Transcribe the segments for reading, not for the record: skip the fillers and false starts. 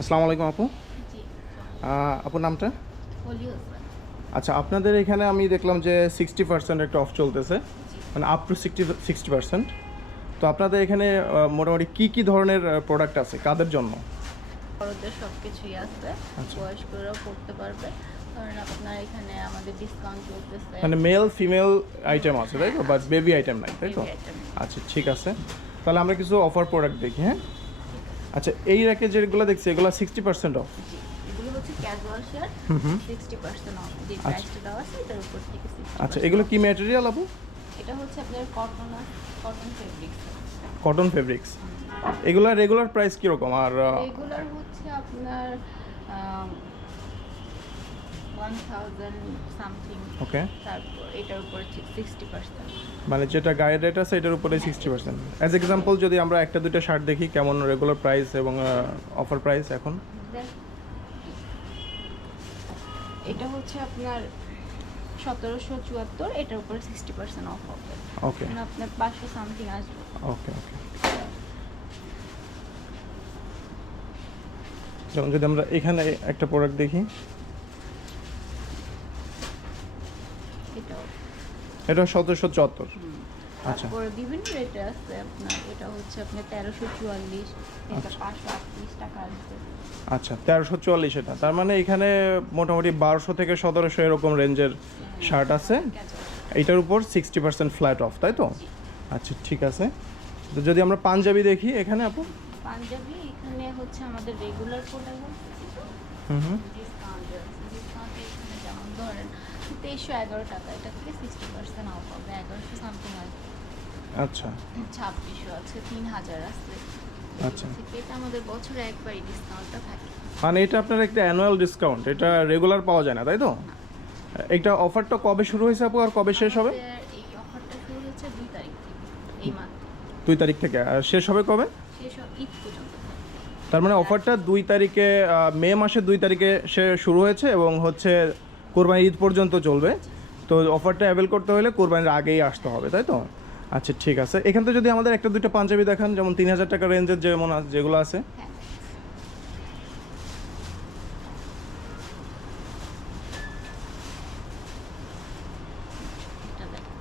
আসসালামু আলাইকুম আপু। জি, আপুর নামটা? বলি হোসেন। আচ্ছা, আপনাদের এখানে আমি দেখলাম যে 60% একটা অফ চলতেছে, জি, মানে আপ টু 60%। তো আপনাদের এখানে মোটামুটি কী ধরনের প্রোডাক্ট আছে কাদের জন্য? বড়দের সব কিছুই আছে, আচ্ছা, বয়স্করাও পড়তে পারবে। কারণ আপনার এখানে আমাদের ডিসকাউন্ট চলতেছে। মানে মেল ফিমেল আইটেম আছে তাই তো, বাট আছে, বেবি আইটেম নাই তাই তো? Baby item. আচ্ছা, ঠিক আছে। তাহলে আমরা কিছু অফার প্রোডাক্ট দেখি, হ্যাঁ। ঠিক আছে। আচ্ছা, এই র্যাকে যেগুলো দেখছি এগুলো 60% অফ। জি, এগুলো হচ্ছে casual shirt, hmm hmm 60% of. যে আচ্ছা প্রাইসটা দেওয়া আছে এটার উপর থেকে আচ্ছা, 60% এগুলো অফ। কি ম্যাটেরিয়াল আপু? এটা হচ্ছে আপনার কটন ফেব্রিক্স। Cotton fabrics. এগুলো রেগুলার প্রাইস কীরকম? আর রেগুলার হচ্ছে আপনার 1000 সামথিং। ওকে, তারপর এটার উপর 60%। মানে যেটা গায়ের রেট আছে এটার উপরে 60%। অ্যাজ এক্সাম্পল যদি আমরা একটা দুইটা শার্ট দেখি কেমন রেগুলার প্রাইস এবং অফার প্রাইস এখন? এটা হচ্ছে আপনার 1774, এটার উপরে 60% অফ হবে। ওকে মানে আপনার 500 সামথিং আসবে। ওকে ওকে। যেমন যদি আমরা এখানে একটা প্রোডাক্ট দেখি, এটাও। এটা 1774। আচ্ছা তারপরে বিভিন্ন রেটে আছে আপনার। এটা হচ্ছে আপনার 1344, এটা 538 টাকা আসবে। আচ্ছা, 1344 এটা, তার মানে এখানে মোটামুটি 1200 থেকে 1700 এরকম রেঞ্জের শার্ট আছে। এইটার উপর 60% ফ্ল্যাট অফ তাই তো? আচ্ছা, ঠিক আছে। তো যদি আমরা পাঞ্জাবি দেখি এখানে আপু? পাঞ্জাবি এখানে হচ্ছে আমাদের রেগুলার প্রোডাক্ট হুম হুম ডিসকাউন্ট আছে। ডিসকাউন্টে এখানে যেমন ধরেন 2311 টাকা, এটা থেকে 60% অফ হবে, 1100 সামথিং আসবে। আচ্ছা 2600 আছে, 3000 আছে। আচ্ছা, থেকে এটা আমাদের বছরে একবারই ডিসকাউন্টটা থাকে। মানে এটা আপনার একটা অ্যানুয়াল ডিসকাউন্ট, এটা রেগুলার পাওয়া যায় না তাই তো? এটা অফারটা কবে শুরু হয়েছে আপু আর কবে শেষ হবে? আমাদের এই অফারটা শুরু হচ্ছে 2 তারিখ থেকে, এই মাস 2 তারিখ থেকে, আর শেষ হবে কবে? শেষ ঈদ পর্যন্ত থাকে। তার মানে অফারটা 2 তারিখে, মে মাসের 2 তারিখে সে শুরু হয়েছে এবং হচ্ছে কোরবানি ঈদ পর্যন্ত চলবে। তো অফারটা অ্যাভেল করতে হলে কোরবানির আগেই আসতে হবে তাই তো? আচ্ছা, ঠিক আছে। এখান থেকে যদি আমাদের একটা দুইটা পাঞ্জাবি দেখান, যেমন 3000 টাকা রেঞ্জের যেমন যেগুলো আছে। হ্যাঁ, এটা দেখেন।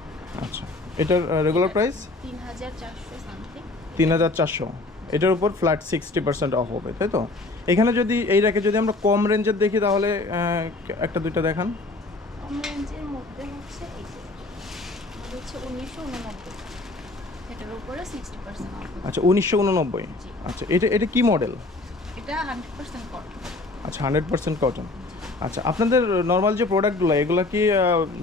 আচ্ছা, এটার রেগুলার প্রাইস 3400 সামথিং। 3400। এটার উপর ফ্ল্যাট 60% অফ হবে তাই তো? এখানে যদি এই র্যাকে যদি আমরা কম রেঞ্জের দেখি তাহলে একটা দুইটা দেখান। কম রেঞ্জের মধ্যে হচ্ছে এই যে এটা হচ্ছে 1989, এটার উপরে 60% অফ। আচ্ছা, 1989। জি, আচ্ছা, এটা এটা কি মডেল? এটা 100% কটন। আচ্ছা, 100% কটন। আচ্ছা, আপনাদের নর্মাল যে প্রোডাক্টগুলো এগুলো কি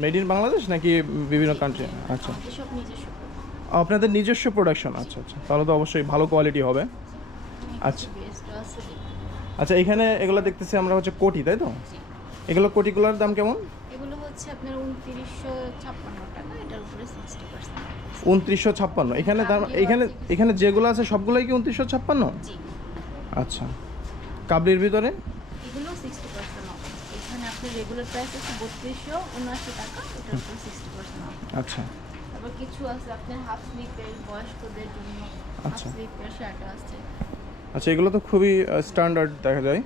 মেড ইন বাংলাদেশ নাকি বিভিন্ন কান্ট্রি? আচ্ছা, আমাদের সব নিজস্ব product। আপনাদের নিজস্ব প্রোডাকশন। আচ্ছা আচ্ছা, তাহলে তো অবশ্যই ভালো কোয়ালিটি হবে। আচ্ছা বেস্ট আছে দেখুন। আচ্ছা, এখানে এগুলো দেখতেছি আমরা হচ্ছে কোটি তাই তো? জি, এগুলো কোটিগুলোর দাম কেমন? এগুলো হচ্ছে আপনার 2956 টাকা, এটার উপরে 60%। 2956। এখানে এখানে এখানে যেগুলো আছে সবগুলোই কি 2956? জি, আচ্ছা, কাবলির ভিতরে? এগুলো 60% অফ। এখানে আপনার রেগুলার প্রাইস আছে 3279 টাকা, এটার উপর 60% অফ। আচ্ছা তারপর কিছু আছে আপনার হাফ স্লিপের, বয়স্কদের জন্য হাফ আচ্ছা স্লিপের শার্ট আছে। আচ্ছা, এগুলো তো খুবই স্ট্যান্ডার্ড দেখা যায়।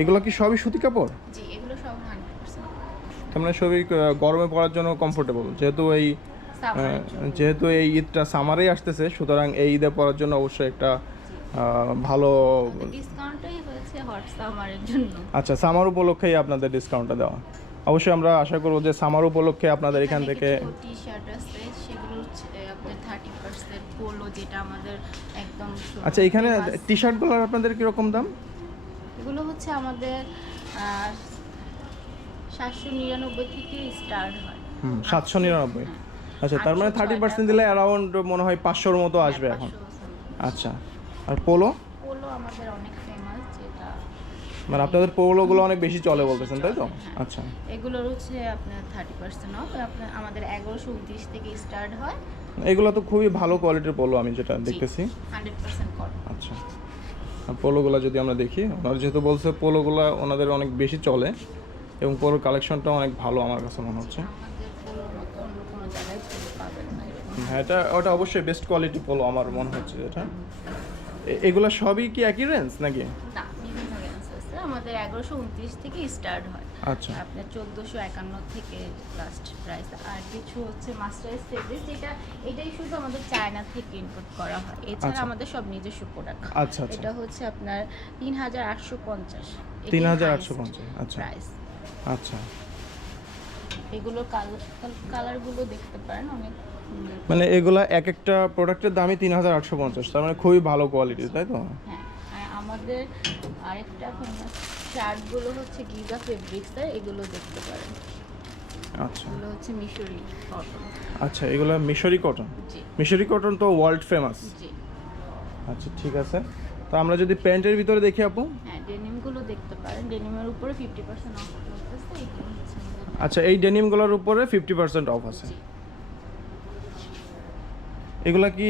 এগুলো কি সবই সুতি কাপড়? জি, এগুলো সব 100% তার মানে সবই গরমে পরার জন্য কমফোর্টেবল, সামারের জন্য। যেহেতু এই ঈদটা সামারেই আসতেছে, সুতরাং এই ঈদে পরার জন্য অবশ্যই একটা ভালো। ডিসকাউন্টটাই হয়েছে হট সামারের জন্য। আচ্ছা, সামার উপলক্ষেই আপনাদের ডিসকাউন্টটা দেওয়া। অবশ্যই আমরা আশা করবো যে সামার উপলক্ষে আপনাদের এখান থেকে। টি শার্ট আছে, সেগুলো হচ্ছে আপনার 30%। পোলো যেটা আমাদের একদম আচ্ছা, এখানে টি শার্টগুলোর আপনাদের কীরকম দাম? এগুলো হচ্ছে আমাদের 799 থেকে স্টার্ট হয়। 799। হ্যাঁ। আচ্ছা, তার মানে 30% দিলে অ্যারাউন্ড মনে হয় 500-র মতো আসবে এখন। আচ্ছা, আর পোলো? পোলো আমাদের অনেক ফেমাস, যেটা মানে আপনাদের পোলোগুলো অনেক বেশি চলে বলতেছেন তাই তো? হ্যাঁ। আচ্ছা, এগুলোর হচ্ছে আপনার 30% অফ। আপনার আমাদের 1129 থেকে স্টার্ট হয়। এগুলো তো খুবই ভালো কোয়ালিটির পোলো আমি যেটা দেখতেছি। 100% কটন। আচ্ছা, আর পোলোগুলো যদি আমরা দেখি, ওনারা যেহেতু বলছে পোলোগুলো ওনাদের অনেক বেশি চলে এবং পোলোর কালেকশনটা অনেক ভালো আমার কাছে মনে হচ্ছে। আমাদের পোলোর মতো অন্য কোনো জায়গায় পোলো পাবেন না এরকম। হ্যাঁ, ওটা অবশ্যই বেস্ট কোয়ালিটি পোলো আমার মনে হচ্ছে এটা। এগুলো সবই কি একই রেঞ্জ নাকি? না, বিভিন্ন রেঞ্জ। আমাদের 1129 থেকে স্টার্ট হয়। আচ্ছা আপনার 1451 থেকে লাস্ট প্রাইস। আর কিছু হচ্ছে মাস্টারাইজ ফেব্রিক, এটাই শুধু আমাদের চায়না থেকে ইম্পোর্ট করা হয়, এছাড়া আচ্ছা। আমাদের সব নিজস্ব প্রোডাক্ট। আচ্ছা আচ্ছা এটা হচ্ছে আপনার 3850, 3850, আচ্ছা প্রাইস। আচ্ছা। এগুলোর কালারগুলো দেখতে পারেন, অনেক সুন্দর। মানে এগুলা এক একটা প্রোডাক্টের দামই 3850, তার মানে খুবই ভালো কোয়ালিটির, তাই তো? হ্যাঁ, আর আমাদের আরেকটা ফেমাস শার্টগুলো হচ্ছে গিজা ফেব্রিক্সের, এগুলো দেখতে পারেন। আচ্ছা এগুলো হচ্ছে মিশরি কটন। আচ্ছা, এগুলো মিশরি কটন। জি মিশরি কটন তো ওয়ার্ল্ড ফেমাস। জি। আচ্ছা ঠিক আছে। তো আমরা যদি প্যান্টের ভিতরে দেখি আপু। হ্যাঁ, ডেনিমগুলো দেখতে পারেন, ডেনিমের উপরে 50% অফ চলতেছে। এগুলো হচ্ছে আমাদের। আচ্ছা, এই ডেনিমগুলোর উপরে 50% অফ আছে। জি। এগুলা কি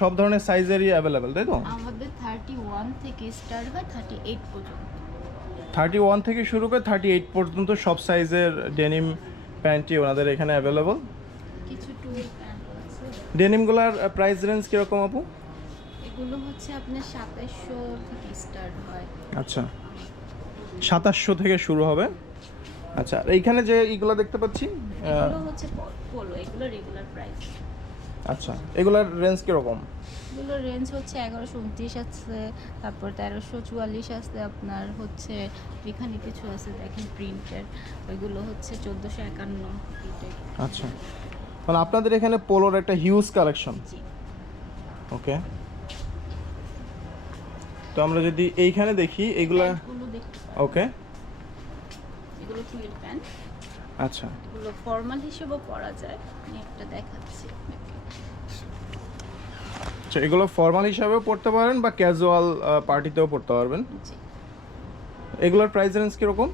সব ধরনের সাইজেরই অ্যাভেলেবেল, তাই তো? আমাদের 31 থেকে স্টার্ট হয় 38 পর্যন্ত। 31 থেকে শুরু করে 38 পর্যন্ত সব সাইজের ডেনিম প্যান্টই ওনাদের এখানে অ্যাভেলেবল। কিছু টুল প্যান্ট আছে। ডেনিমগুলোর প্রাইস রেঞ্জ কীরকম আপু? এগুলো হচ্ছে আপনার 2700 থেকে স্টার্ট হয়। আচ্ছা, 2700 থেকে শুরু হবে। আচ্ছা, আর এইখানে যে এইগুলো দেখতে পাচ্ছি, এগুলো হচ্ছে পোলো, এগুলো রেগুলার প্রাইস। আচ্ছা, এগুলোর রেঞ্জ কীরকম? এগুলোর রেঞ্জ হচ্ছে 1129 আছে, তারপর 1344 আছে, আপনার হচ্ছে এখানে কিছু আছে দেখেন প্রিন্টের, ওইগুলো হচ্ছে 1451। আচ্ছা, মানে আপনাদের এখানে পোলোর একটা হিউজ কালেকশন। জি। ওকে, তো আমরা যদি এইখানে দেখি এগুলা। প্যান্টগুলো দেখতে পারেন। ওকে, এগুলো টুইল প্যান্ট, আচ্ছা এগুলো ফর্মাল হিসেবেও পরা যায়। আমি একটা দেখাচ্ছি আপনাকে। আচ্ছা, এগুলো ফর্মাল হিসাবেও পড়তে পারেন বা ক্যাজুয়াল পার্টিতেও পড়তে পারবেন। জি। এগুলোর প্রাইস রেঞ্জ কীরকম?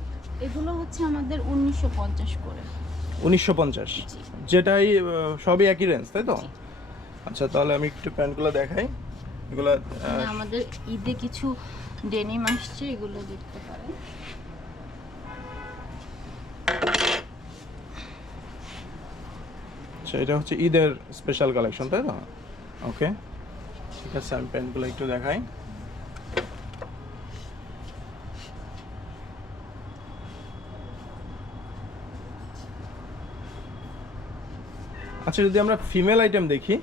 এগুলো হচ্ছে আমাদের 1950 করে। 1950, জি। যেটাই সবই একই রেঞ্জ, তাই তো? জি। আচ্ছা, তাহলে আমি একটু প্যান্টগুলো দেখাই। এগুলো এখানে আমাদের ঈদে কিছু ডেনিম আসছে, এগুলো দেখতে পারেন। আচ্ছা, এটা হচ্ছে ঈদের স্পেশাল কালেকশন, তাই তো? ওকে, ঠিক আছে, আমি প্যান্টগুলো একটু দেখাই। আচ্ছা, যদি আমরা ফিমেল আইটেম দেখি।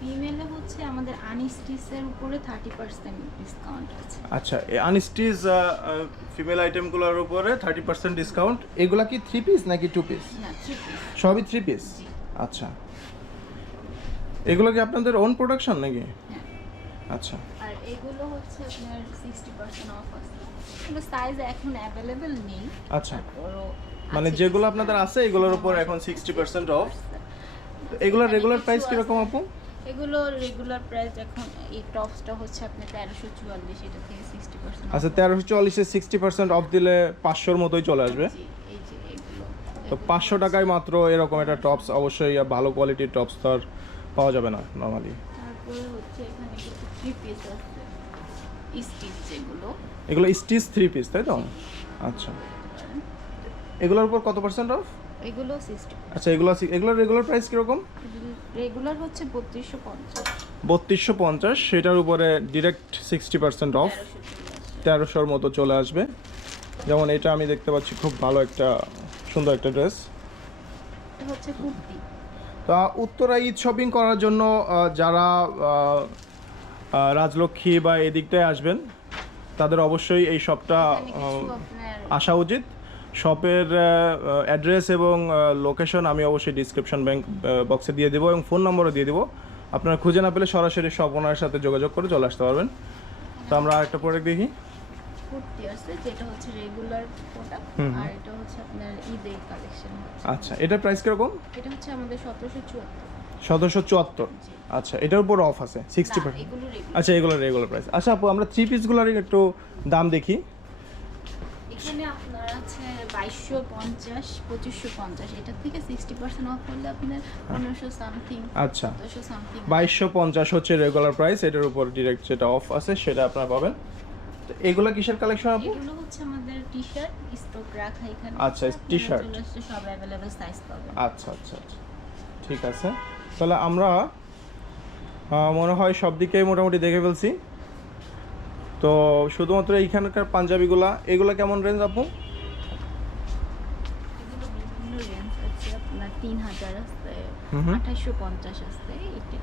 ফিমেলে হচ্ছে আমাদের আনস্টিচের উপরে 30% ডিসকাউন্ট আছে। আচ্ছা, এই আনস্টিচ ফিমেল আইটেমগুলোর উপরে 30% ডিসকাউন্ট। এগুলা কি 3 পিস নাকি 2 পিস? না, 3 পিস। সবই 3 পিস। জি। আচ্ছা, এগুলো কি আপনাদের ওন প্রোডাকশন নাকি? হ্যাঁ। আচ্ছা আর এগুলো হচ্ছে আপনার 60% অফ আছে। এগুলো সাইজ এখন অ্যাভেলেবেল নেই। আচ্ছা, তারপরও মানে আছে যেগুলো কিছু। আপনাদের আছে এগুলোর উপর এখন 60% অফ। এগুলোর রেগুলার প্রাইস কিরকম আপু? এগুলো রেগুলার প্রাইস এখন এই টপসটা হচ্ছে আপনার 1344, এটা থেকে 60% আচ্ছা, 1340 এ 60% অফ দিলে 500-র মতোই চলে আসবে। জি, এই যে এগুলো। তো 500 টাকায় মাত্র এরকম একটা টপস, অবশ্যই ভালো কোয়ালিটির টপস তো আর পাওয়া যাবে না নর্মালি। তারপরে হচ্ছে এখানে কিছু 3 পিস আছে, স্টিচ যেগুলো। এগুলো স্টিচ 3 পিস, তাই তো? আচ্ছা, এগুলোর উপর কত পার্সেন্ট অফ? এগুলো 60। আচ্ছা, এগুলোর রেগুলার প্রাইস কিরকম? রেগুলার হচ্ছে 3250। 3250, সেটার উপরে ডিরেক্ট 60% অফ, 1300-র মতো চলে আসবে। যেমন এটা আমি দেখতে পাচ্ছি, খুব ভালো একটা সুন্দর একটা ড্রেস। এটা হচ্ছে কুর্তি। তা উত্তরা ঈদ শপিং করার জন্য যারা রাজলক্ষ্মী বা এদিকটায় আসবেন, তাদের অবশ্যই এই শপটা এখানে কিছু আপনার আসা উচিত। শপের অ্যাড্রেস এবং লোকেশন আমি অবশ্যই ডিসক্রিপশন বক্সে দিয়ে দেবো এবং ফোন নম্বরও দিয়ে দেবো। আপনারা খুঁজে না পেলে সরাসরি শপ ওনার সাথে যোগাযোগ করে চলে আসতে পারবেন। তো আমরা আরেকটা প্রোডাক্ট দেখি। কুর্তি আছে, যেটা হচ্ছে রেগুলার প্রোডাক্ট, আর এটা হচ্ছে আপনার ঈদের কালেকশন হচ্ছে। আচ্ছা, এটার প্রাইস কিরকম? এটা হচ্ছে আমাদের 1774। 1774। আচ্ছা, এটার উপর অফ আছে 60%। এগুলো রেগুলার। আচ্ছা, এগুলো রেগুলার প্রাইস। আচ্ছা আপু, আমরা 3 পিসগুলোর একটু দাম দেখি। এখানে আপনার আছে 2250, 2550। এটা থেকে 60% অফ করলে আপনার 1500 সামথিং। আচ্ছা, 1400 সামথিং। 2250 হচ্ছে রেগুলার প্রাইস। এটার উপর ডিরেক্ট যেটা অফ আছে সেটা আপনারা পাবেন। তো এগুলো কিসের কালেকশন আপু? এগুলো হচ্ছে আমাদের টি-শার্ট স্টক রাখা এখানে। আচ্ছা, আপনারা টি-শার্ট। চলে আসলে সব অ্যাভেলেবল সাইজ পাবেন। আচ্ছা আচ্ছা আচ্ছা, ঠিক আছে। তাহলে আমরা মনে হয় সব দিকেই মোটামুটি দেখে ফেলছি। তো শুধুমাত্র এইখানকার পাঞ্জাবিগুলা এগুলো কেমন রেঞ্জ আপু? এগুলো বিভিন্ন রেঞ্জ আছে, আপনার 3000 আছে, হুম হুম। 2850 আছে, এটা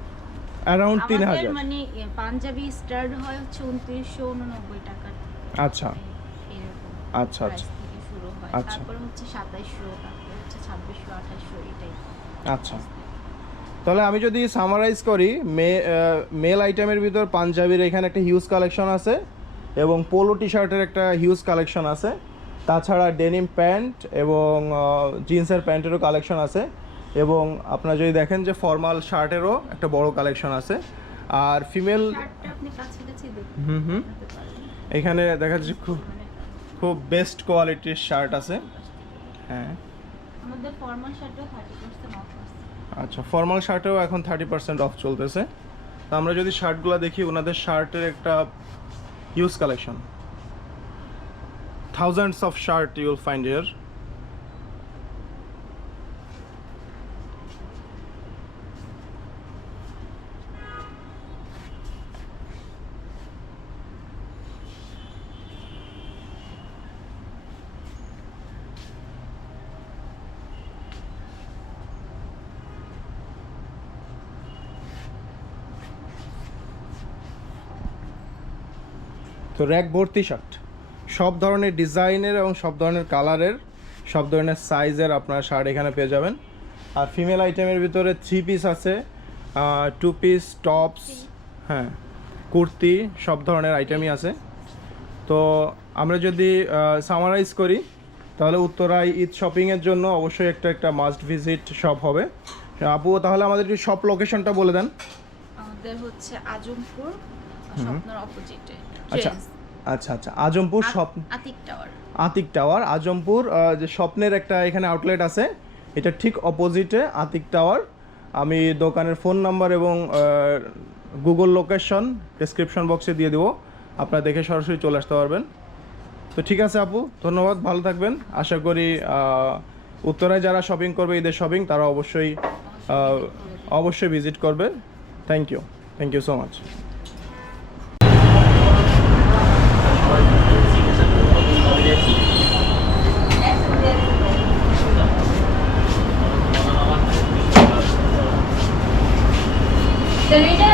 অ্যারাউন্ড আমাদের 3000। মানে পাঞ্জাবি স্টার্ট হয় হচ্ছে 2989 টাকা আচ্ছা এরকম আচ্ছা প্রাইস আচ্ছা থেকে শুরু হয়। আচ্ছা। তারপরে হচ্ছে 2700, তারপরে হচ্ছে 2600, 2800 এটাই। আচ্ছা, তাহলে আমি যদি সামারাইজ করি, মেল আইটেমের ভিতর পাঞ্জাবির এখানে একটা হিউজ কালেকশন আছে এবং পোলো টি শার্টের একটা হিউজ কালেকশন আছে, তাছাড়া ডেনিম প্যান্ট এবং জিন্সের প্যান্টেরও কালেকশন আছে, এবং আপনারা যদি দেখেন যে ফর্মাল শার্টেরও একটা বড় কালেকশন আছে। আর ফিমেল শার্টটা আপনি কাছাকাছি দেখতে হুম হুম, পারেন। এখানে দেখা যাচ্ছে খুব মানে খুব বেস্ট কোয়ালিটির শার্ট আছে। হ্যাঁ আমাদের ফর্মাল শার্টও 30% অফ আছে। আচ্ছা, ফর্মাল শার্টেও এখন 30% অফ চলতেছে। তো আমরা যদি শার্টগুলো দেখি, ওনাদের শার্টের একটা huge collection, thousands of shirt you will find here. তো র্যাক ভর্তি শার্ট, সব ধরনের ডিজাইনের এবং সব ধরনের কালারের, সব ধরনের সাইজের আপনার শার্ট এখানে পেয়ে যাবেন। আর ফিমেল আইটেমের ভিতরে 3 পিস আছে, 2 পিস, টপস, হ্যাঁ, কুর্তি, সব ধরনের আইটেমই আছে। তো আমরা যদি সামারাইজ করি, তাহলে উত্তরায় ঈদ শপিংয়ের জন্য অবশ্যই একটা মাস্ট ভিজিট শপ হবে। আপু তাহলে আমাদের একটু শপ লোকেশনটা বলে দেন। আমাদের হচ্ছে আজমপুর স্বপ্নর অপোজিটে, আচ্ছা আচ্ছা আচ্ছা, আজমপুর আতিক টাওয়ার। আতিক টাওয়ার, আজমপুর যে স্বপ্নের একটা এখানে আউটলেট আছে, এটা ঠিক অপোজিটে আতিক টাওয়ার। আমি দোকানের ফোন নাম্বার এবং গুগল লোকেশন ডেসক্রিপশন বক্সে দিয়ে দেবো, আপনারা দেখে সরাসরি চলে আসতে পারবেন। তো ঠিক আছে আপু, ধন্যবাদ, ভালো থাকবেন। আশা করি উত্তরায় যারা শপিং করবে, ঈদের শপিং, তারা অবশ্যই ভিজিট করবে। Thank you so much. The later